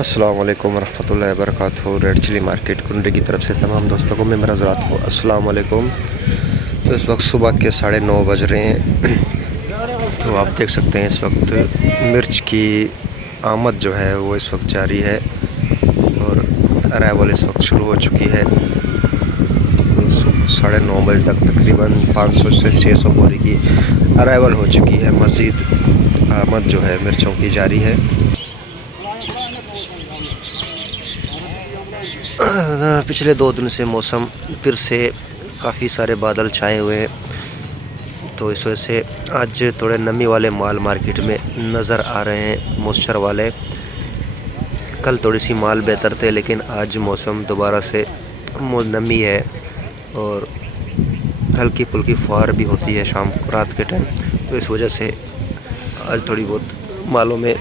अस्सलाम वालेकुम रहमतुल्लाहि व बरकातहू। रेड चिली मार्केट कुंडे की तरफ से तमाम दोस्तों को मेरा हज़रात को अस्सलाम वालेकुम। तो इस वक्त सुबह के 9:30 बज रहे हैं। तो आप देख सकते हैं इस वक्त मिर्च की आमद जो है वो इस वक्त जारी है और अराइवल इस वक्त शुरू हो चुकी है। तो 9:30 बजे तक तकरीबन 500 से 600 बोरी की अराइवल हो चुकी है। मज़ीद आमद जो है मिर्चों की जारी है। पिछले 2 दिन से मौसम फिर से काफ़ी सारे बादल छाए हुए हैं, तो इस वजह से आज थोड़े नमी वाले माल मार्केट में नज़र आ रहे हैं, मॉइस्चर वाले। कल थोड़ी सी माल बेहतर थे, लेकिन आज मौसम दोबारा से नमी है और हल्की फुल्की फुहार भी होती है शाम को रात के टाइम। तो इस वजह से आज थोड़ी बहुत मालों में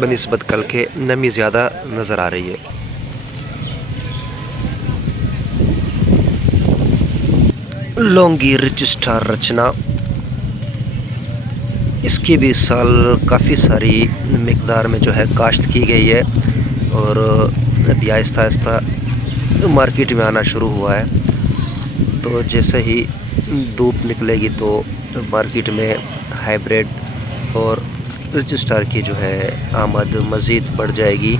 बनिस्बत कल के नमी ज़्यादा नज़र आ रही है। लौंगी रिच स्टार रचना, इसकी भी इस साल काफ़ी सारी मिकदार में जो है काश्त की गई है और अभी आहिस्ता आहिस्ता मार्केट में आना शुरू हुआ है। तो जैसे ही धूप निकलेगी तो मार्केट में हाइब्रिड और रिच स्टार की जो है आमद मज़ीद बढ़ जाएगी।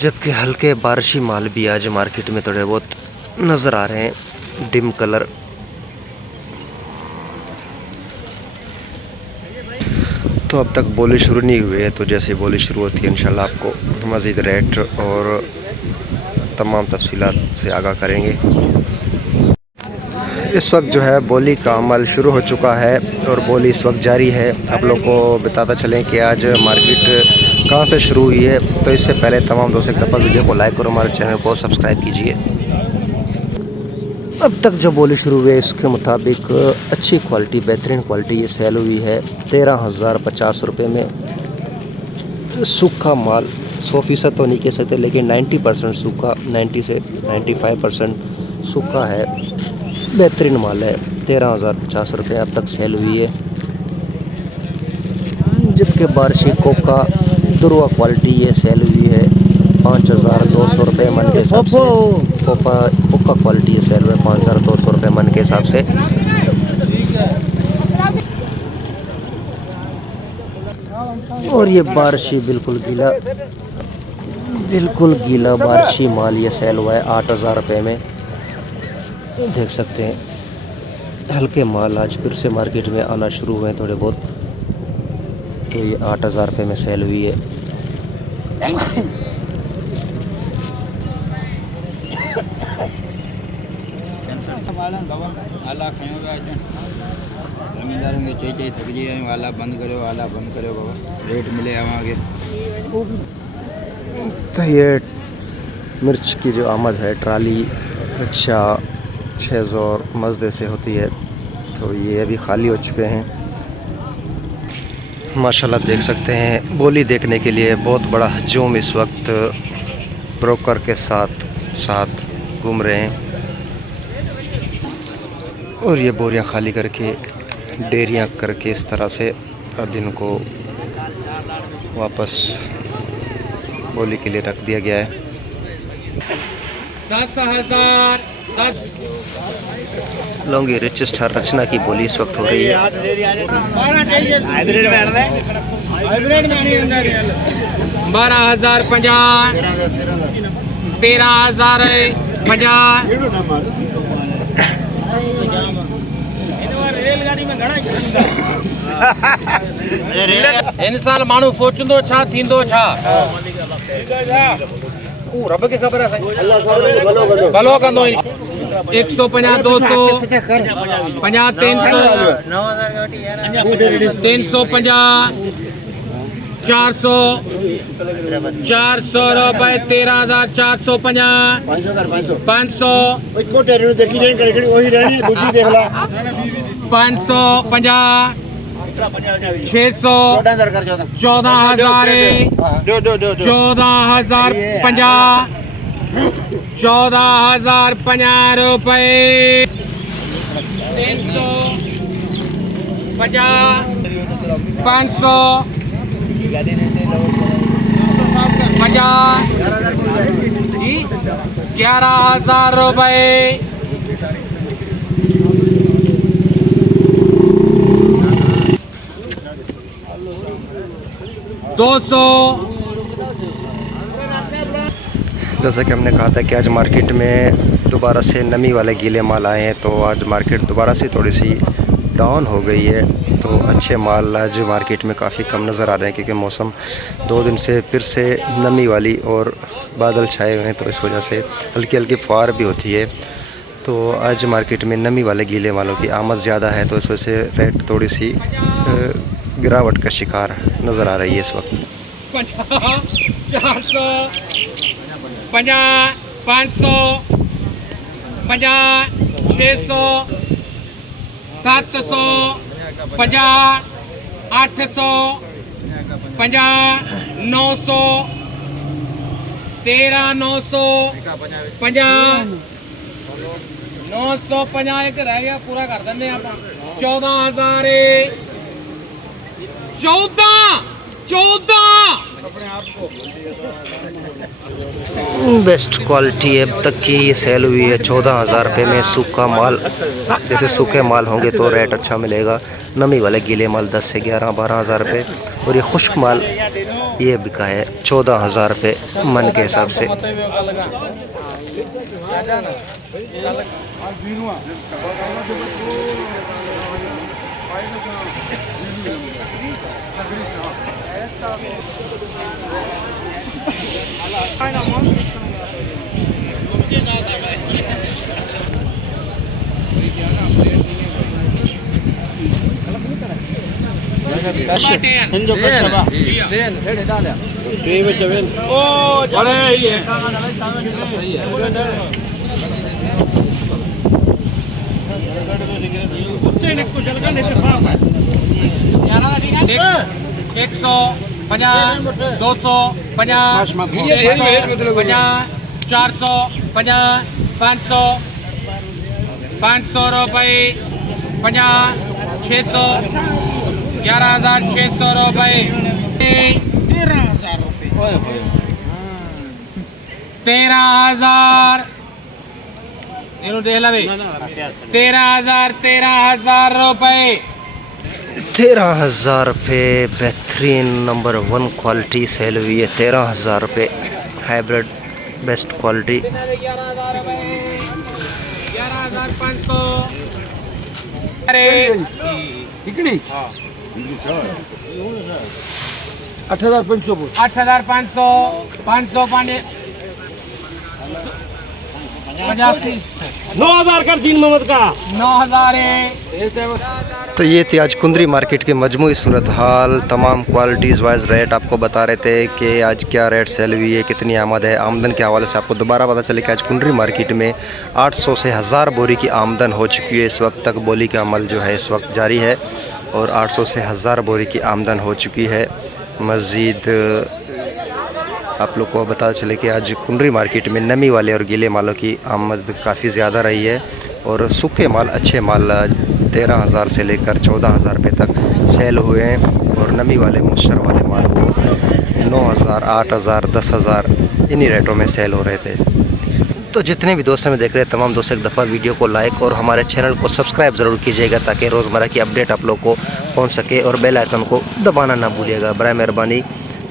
जबकि हल्के बारिशी माल भी आज मार्केट में थोड़े बहुत नज़र आ रहे हैं, डिम कलर। तो अब तक बोली शुरू नहीं हुई है, तो जैसे बोली शुरू होती है इंशाल्लाह आपको मज़ीद रेट और तमाम तफसीलात से आगाह करेंगे। इस वक्त जो है बोली का अमल शुरू हो चुका है और बोली इस वक्त जारी है। आप लोग को बताता चलें कि आज मार्केट कहाँ से शुरू हुई है। तो इससे पहले तमाम दोस्त एक दफ़ा वीडियो को लाइक और हमारे चैनल को सब्सक्राइब कीजिए। अब तक जो बोली शुरू हुई है इसके मुताबिक अच्छी क्वालिटी, बेहतरीन क्वालिटी ये सेल हुई है 13,050 रुपये में। सूखा माल 100% तो नहीं कह सकते, लेकिन 90% सूखा, 90 से 95% सूखा है, बेहतरीन माल है। 13,050 रुपये अब तक सेल हुई है। जबकि बारिशी कोका दुर्वा क्वालिटी ये सेल हुई है 5,200 रुपये मन के हिसाब से। कोका क्वालिटी ये सेल हुई है 5,200 रुपये मन के हिसाब से। और ये बारिशी बिल्कुल गीला बारिशी माल ये सेल हुआ है 8,000 रुपये में। देख सकते हैं हल्के माल आज फिर से मार्केट में आना शुरू हुए हैं थोड़े बहुत। तो ये 8,000 रुपये में सेल हुई है। रेट मिले आगे। तो ये मिर्च की जो आमद है ट्राली रिक्शा 6 मजदे से होती है, तो ये अभी खाली हो चुके हैं। माशाल्लाह देख सकते हैं बोली देखने के लिए बहुत बड़ा हजूम इस वक्त ब्रोकर के साथ घूम रहे हैं और ये बोरियां खाली करके डेरियां करके इस तरह से अब इनको वापस बोली के लिए रख दिया गया है। 10,000 लौंगी रिच स्टार रचना की बोली इस वक्त हो रही है। 12,050 13,050 इन साल माण्हू सोचंदो छा थींदो छा, रब खे ख़बर आहे। भलो कंदो 150 200 50 350 400 रुपये 13,450 500 550 600 14,000 14,050 14,050 रुपए 350 500 50 जी 11,000 रुपए 200 जैसा कि हमने कहा था कि आज मार्केट में दोबारा से नमी वाले गीले माल आए हैं, तो आज मार्केट दोबारा से थोड़ी सी डाउन हो गई है। तो अच्छे माल आज मार्केट में काफ़ी कम नज़र आ रहे हैं, क्योंकि मौसम 2 दिन से फिर से नमी वाली और बादल छाए हुए हैं, तो इस वजह से हल्की हल्की फुहार भी होती है। तो आज मार्केट में नमी वाले गीले मालों की आमद ज़्यादा है, तो इस वजह से रेट थोड़ी सी गिरावट का शिकार नज़र आ रही है इस वक्त। 50 400 50 500 50 600 700 50 800 50 900 13 900 50 950 एक रह गया, पूरा कर देंगे आप 14,000 14 बेस्ट क्वालिटी अब तक की ये सेल हुई है 14,000 रुपये में। सूखा माल, जैसे सूखे माल होंगे तो रेट अच्छा मिलेगा। नमी वाले गीले माल 10 से 11-12 हज़ार रुपये, और ये खुश्क माल ये बिका है 14,000 रुपये मन के हिसाब से। एक 150 250 400 50 500 500 रुपए 50 600 11,600 रुपए 13,000 इन्हों देख ला भाई 13,000 रुपए 13,000 रुपये बेहतरीन नंबर 1 क्वालिटी सेल हुई है। 13,000 रुपये हाइब्रिड बेस्ट क्वालिटी। 11,500 अरे 8,500 8,500 500 85 9,000 कर दिन मोहम्मद का 9,000 तो ये थी आज कुंदरी मार्केट की मजमूई सूरत हाल। तमाम क्वालिटीज़ वाइज रेट आपको बता रहे थे कि आज क्या रेट सेल हुई है, कितनी आमद है। आमदन के हवाले से आपको दोबारा पता चले कि आज कुंदरी मार्केट में 800 से 1000 बोरी की आमदन हो चुकी है। इस वक्त तक बोली का अमल जो है इस वक्त जारी है, और 800 से 1000 बोरी की आमदन हो चुकी है। मज़ीद आप लोग को बता चले कि आज कुंदरी मार्केट में नमी वाले और गीले मालों की आमद काफ़ी ज़्यादा रही है, और सूखे माल अच्छे माल 13,000 से लेकर 14,000 रुपये तक सेल हुए हैं, और नमी वाले मुश्तर वाले माल को 9,000 8,000 10,000 इन्हीं रेटों में सेल हो रहे थे। तो जितने भी दोस्त हमें देख रहे हैं तमाम दोस्त एक दफ़ा वीडियो को लाइक और हमारे चैनल को सब्सक्राइब ज़रूर कीजिएगा, ताकि रोज़मर्रा की अपडेट आप लोग को पहुँच सके, और बेल आइकन को दबाना ना भूलिएगा। बराए मेहरबानी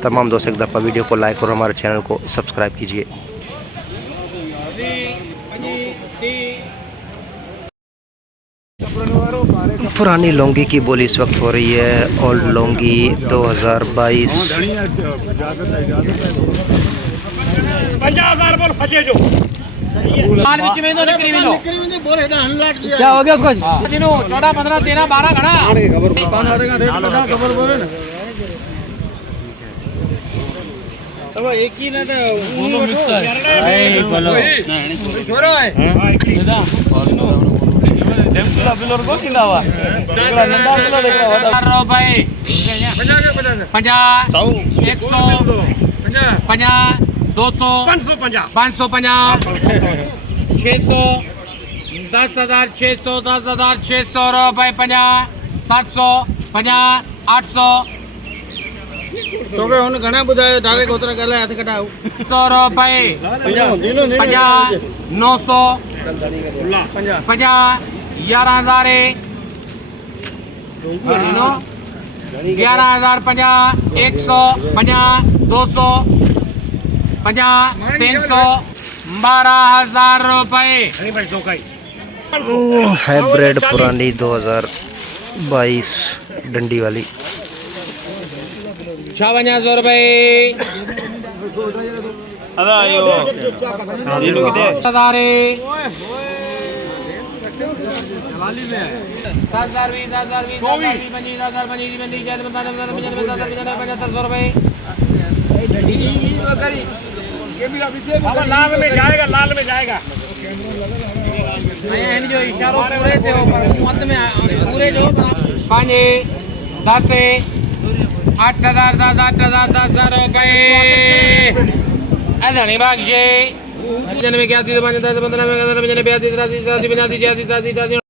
तमाम दोस्त एक दफ़ा वीडियो को लाइक और हमारे चैनल को सब्सक्राइब कीजिए। पुरानी लौंगी की बोली इस वक्त हो रही है ओल्ड लौंगी 2022। 50,000 बोल फटे जो माल बीच में तो निकली मिलो क्या हो गया उसको दिनो 14 15 13 12 घड़ा अब एक ही ना बोलो मिक्स है बोलो छोरो है डेमकुला बिलोर को किनावा एकला नंदा बिलो देखा रुपए 50 100 150 50 200 550 600 10,600 10,600 रुपए 50 700 50 800 તો કે હું ઘણા બધા ડાયરેક્ટ કોતરા કરે હાથ કટાવ 100 रुपए 50 900 50 11,000 11,050 100 50 200 50 300 12,000 रुपए हाइब्रिड पुरानी 2022 डंडी वाली 56,000 रुपए અદા આયો એનું કીધે 10,000 લાલ में जाएगा जो इशारो पूरे थे पर मत में पूरे जो 5 10 8,000 10,000 रुपए अधनी भाग जे 95 81 15 15 82 83 84 85